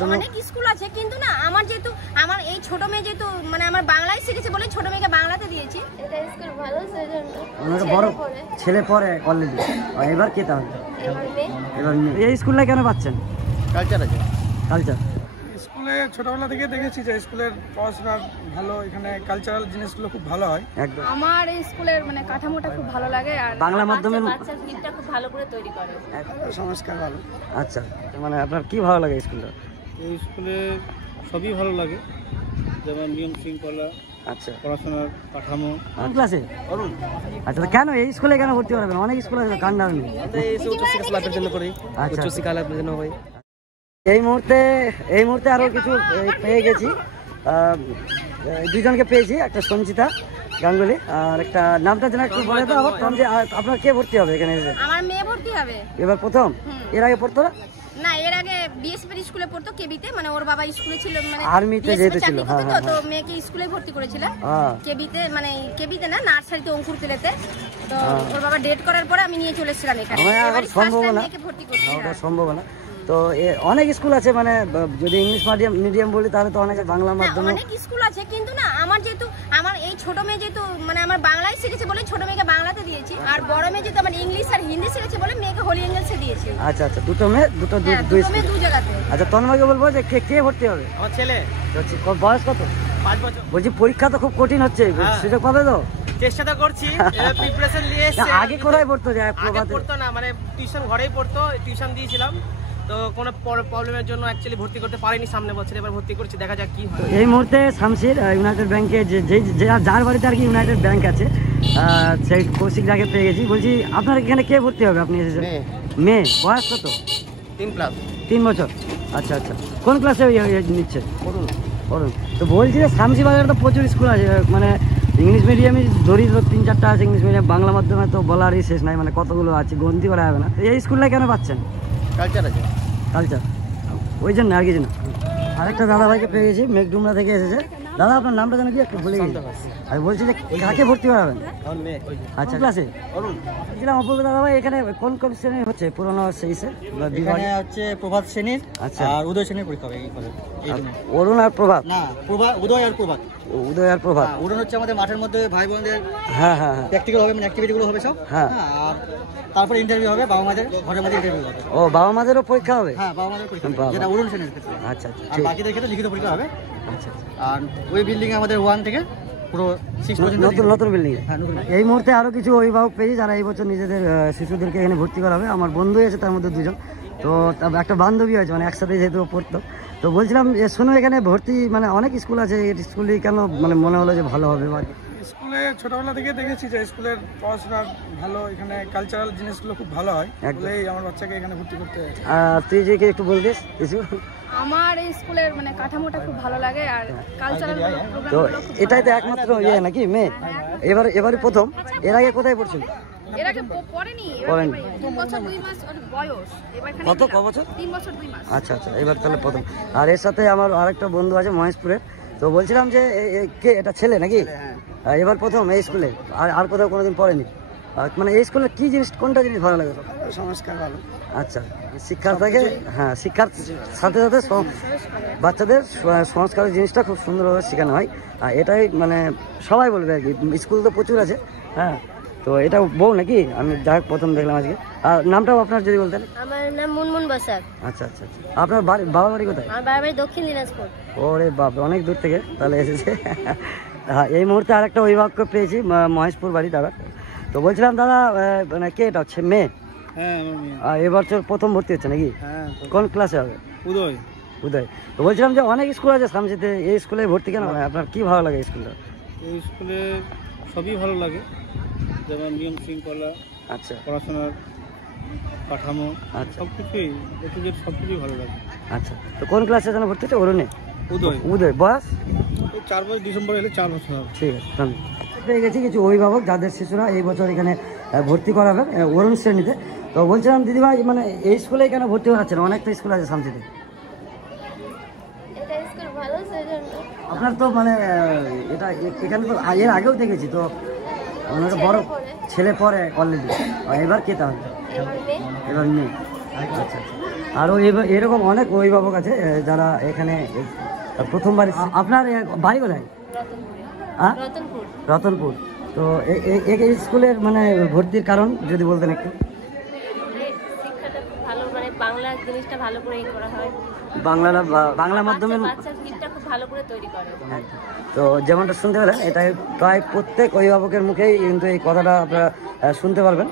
মাধ্যমে অনেক স্কুল আছে, কিন্তু না আমার যেহেতু আমার এই ছোট মেয়ে যেহেতু মানে আমার বাংলায় শিখেছে বলে ছোট মেয়েকে বাংলাতে দিয়েছি। এটা স্কুল ভালো সেজন্য বড় ছেলে পড়ে অলরেডি, এবার কে তাহলে এবার এই স্কুলটা কেন পাচ্ছেন? কালচার আছে, কালচার স্কুলে ছোটবেলা থেকে দেখেছি যে স্কুলের পড়াশোনা ভালো, এখানে কালচারাল জিনিসগুলো খুব ভালো হয়। একদম আমার এই স্কুলের মানে কাঠামোটা খুব ভালো লাগে, আর বাংলা মাধ্যমের বাচ্চার ভিতটা খুব ভালো করে তৈরি করে, সংস্কার ভালো। আচ্ছা, মানে আপনার কি ভালো লাগে স্কুলটা? এই স্কুলে সবই ভালো লাগে, যেমন নিয়ম শৃঙ্খলা, আচ্ছা, পড়াশোনার কাঠামো। কোন ক্লাসে? অরুণ। আচ্ছা, কেন এই স্কুলে কেন ভর্তি হবেন? অনেক স্কুল আছে কান্নার নেই। উচ্চশিক্ষা লাভের জন্য করি, উচ্চশিক্ষা লাভের জন্য করি। এই মুহূর্তে আরো কিছু পেয়ে গেছি, দুজনকে পেয়েছি, একটা সঞ্চিতা গাঙ্গুলি আর একটা নামটা যেন একটু বলে দাও। আপনার কে ভর্তি হবে এখানে? আমার মেয়ে ভর্তি হবে এবার প্রথম। এর আগে পড়তো না? না, এর আগে বিএসপি স্কুলে পড়তো কেবিতে, মানে ওর বাবা স্কুলে ছিল, মানে আর্মিতে যেতে ছিল। হ্যাঁ, তো মেয়েকে স্কুলে ভর্তি করেছিল কেবিতে, মানে কেবিতে না, নার্সারিতে, অঙ্কুর তেলেতে। তো ওর বাবা ডেট করার পরে আমি নিয়ে চলে এসেছিলাম এখানে। মেয়েকে ভর্তি করতে ওটা সম্ভব না। তো অনেক স্কুল আছে, মানে যদি ইংলিশ মিডিয়াম বলি তাহলে তো অনেক বাংলা মাধ্যমে অনেক স্কুল আছে, কিন্তু না আমার যেহেতু আমার এই ছোট মেয়ে যেহেতু মানে আমার বাংলায় শিখেছে বলে ছোট মেয়েকে বাংলাতে দিয়েছি, আর বড় মেয়ে যেহেতু আমার ইংলিশ আর হিন্দি শিখেছে বলে মেয়েকে হোলি এঞ্জেলসে দিয়েছি। আচ্ছা আচ্ছা, দুটো মেয়ে দু জায়গাতে। আচ্ছা, তন্ময়কে বলবো যে কে ভর্তি হবে? আমার ছেলে। বয়স কত? 5 বছর। বলছি পরীক্ষা তো খুব কঠিন হচ্ছে, সুযোগ পাবে তো? চেষ্টা তো করছি, প্রিপারেশন নিয়ে এসেছি। আগে কোথায় পড়তো? পড়তো না, মানে টিউশন ঘরেই পড়তো, টিউশন দিয়েছিলাম, তো কোনো প্রবলেমের জন্য অ্যাকচুয়ালি ভর্তি করতে পারিনি সামনে বছর, এবার ভর্তি করছি, দেখা যাক কি হয়। এই মুহূর্তে শামসির ইউনাইটেড ব্যাংকে যার বাড়িতে আর কি ইউনাইটেড ব্যাংক আছে, সেই কৌশিক যাকে পেয়ে গেছি। বলছি আপনার এখানে কে ভর্তি হবে? আপনি এসেছেন? মেয়ে। বয়স কত? 3 বছর। আচ্ছা আচ্ছা, কোন ক্লাসে নিচ্ছে? অরুণ। তো বলছি যে শামসি বাজারে তো প্রচুর স্কুল আছে, মানে ইংলিশ মিডিয়ামে ধরি তো 3-4টা আছে ইংলিশ মিডিয়াম, বাংলা মাধ্যমে তো বলারই শেষ নাই, মানে কতগুলো আছে, গন্তি করা যাবে না। এই স্কুলটা কেন পাচ্ছেন? কালচার আছে, কালচার, ওই জন্য আর কিছু না। আরেকটা দাদা ভাইকে পেয়ে গেছি, মেঘডুমরা থেকে এসেছে। দাদা আপনার নামটা যেন কি একটু ভুলে গেছি। আমি বলছি যে কাকে ভর্তি করাবেন? আচ্ছা, ক্লাসে বলছিলাম অপূর্ব দাদা ভাই, এখানে কোন শ্রেণীর হচ্ছে? পুরোনো এখানে হচ্ছে প্রভাত শ্রেণীর, আচ্ছা, আর উদয় শ্রেণীর পরীক্ষা হবে। অরুণ আর প্রভাত? না, উদয় আর প্রভাত। উদয় আর প্রভাত। উদয় হচ্ছে আমাদের মাঠের মধ্যে ভাই বোনদের হ্যাঁ হ্যাঁ হ্যাঁ প্র্যাকটিক্যাল হবে, মানে অ্যাক্টিভিটিগুলো হবে সব। হ্যাঁ, আর তারপরে ইন্টারভিউ হবে, বাবা মাদের ঘরের মধ্যে ইন্টারভিউ হবে। ও, বাবা মাদেরও পরীক্ষা হবে? হ্যাঁ, বাবা মাদের পরীক্ষা, যেটা উদয় শ্রেণীর ক্ষেত্রে। আচ্ছা আচ্ছা, আর বাকিদের ক্ষেত্রে লিখিত পরীক্ষা হবে। আচ্ছা, আর ওই বিল্ডিং এ আমাদের 1 থেকে পুরো 6 পর্যন্ত নতুন বিল্ডিং। এই মুহূর্তে আরো কিছু অভিভাবক পেয়েছি যারা এই বছর নিজেদের শিশুদেরকে এখানে ভর্তি করাবে। আমার বন্ধু আছে তার মধ্যে 2জন, তো একটা বান্ধবী আছে, মানে একসাথে যেহেতু পড়তো। তো বলছিলাম শুনো এখানে ভর্তি মানে অনেক স্কুল আছে, স্কুলে কেন মানে মনে হলো যে ভালো হবে? স্কুলে ছোটবেলা থেকে দেখেছি যে স্কুলের পড়াশোনা ভালো, এখানে কালচারাল জিনিসগুলো খুব ভালো হয়, বলেই আমার বাচ্চাকে এখানে ভর্তি করতে হয়েছে। তুই যে একটু বলতিস কিছু? আমার এই স্কুলের মানে কাঠামোটা খুব ভালো লাগে, আর কালচারাল তো এটাই তো একমাত্র ইয়ে নাকি মেয়ে? এবারে প্রথম। এর আগে কোথায় পড়ছিল? এর আগে পড়েনি, 2 বছর 2 মাস বয়স। কত বছর? 3 বছর 2 মাস। আচ্ছা আচ্ছা, এবার তাহলে প্রথম। আর এর সাথে আমার আরেকটা বন্ধু আছে মহেশপুরের, তো বলছিলাম যে কে এটা ছেলে নাকি? এবার প্রথম এই স্কুলে, আর কোথাও কোনোদিন পড়েনি? মানে এই স্কুলে কি জিনিস, কোনটা জিনিস ভালো লাগে? সংস্কার ভালো। আচ্ছা, শিক্ষার থেকে, হ্যাঁ, শিক্ষার সাথে সাথে বাচ্চাদের সংস্কারের জিনিসটা খুব সুন্দরভাবে শেখানো হয়। আর এটাই মানে সবাই বলবে আর কি, স্কুল তো প্রচুর আছে। হ্যাঁ, তো এটা বউ নাকি? আমি যাই প্রথম দেখলাম আজকে। আর নামটাও আপনার যদি বলতেন। আমার নাম মুনমুন বসাক। আচ্ছা আচ্ছা আচ্ছা, আপনার বাবা বাড়ি কোথায়? আমার বাবার বাড়ি দক্ষিণ দিনাজপুর। ওরে বাপ, অনেক দূর থেকে তাহলে এসেছে। হ্যাঁ, এই মুহূর্তে আরেকটা অভিভাবককে পেয়েছি, মহেশপুর বাড়ি দাদা। তো বলছিলাম দাদা, মানে কে এটা হচ্ছে? মেয়ে? হ্যাঁ, আমার মেয়ে। এবার প্রথম ভর্তি হচ্ছে নাকি? হ্যাঁ। কোন ক্লাসে হবে? উদয়। তো বলছিলাম যে অনেক স্কুল আছে শামসিতে, এই স্কুলে ভর্তি কেন? আপনার কি ভালো লাগে স্কুলটা? এই স্কুলে সবই ভালো লাগে, যেমন নিয়ম শৃঙ্খলা, আচ্ছা, পড়াশোনার কাঠামো, আচ্ছা, সবকিছুই সবকিছুই ভালো লাগে। আচ্ছা, তো কোন ক্লাসে যেন ভর্তি হচ্ছে? অরুণে? উদয়। বয়স? 4 বছর, ডিসেম্বর এলে 4 বছর হবে। ঠিক আছে, ধন্যবাদ। পেয়ে গেছি কিছু অভিভাবক যাদের শিশুরা এই বছর এখানে ভর্তি করাবেন অরুণ শ্রেণীতে। তো বলছিলাম দিদিভাই, মানে এই স্কুলে কেন ভর্তি হচ্ছেন? অনেক তো স্কুল আছে শামসিতে। আপনার তো মানে এটা এখানে তো এর আগেও দেখেছি, তো বড় ছেলে পড়ে অলরেডি, এবার কে তাহলে? এবার মেয়ে। আচ্ছা আচ্ছা, আরও এরকম অনেক অভিভাবক আছে যারা এখানে প্রথমবার। আপনার বাড়ি কোথায়? রতনপুর। তো এই স্কুলের মানে ভর্তির কারণ যদি বলতেন একটু। শিক্ষাটা খুব ভালো, মানে বাংলা জিনিসটা ভালো করে করা হয়, বাংলা মাধ্যমে বাচ্চার দিকটা খুব ভালো করে তৈরি করে। তো যেমনটা শুনতে পেলেন, এটা প্রায় প্রত্যেক অভিভাবকের মুখেই কিন্তু এই কথাটা আপনারা শুনতে পারবেন।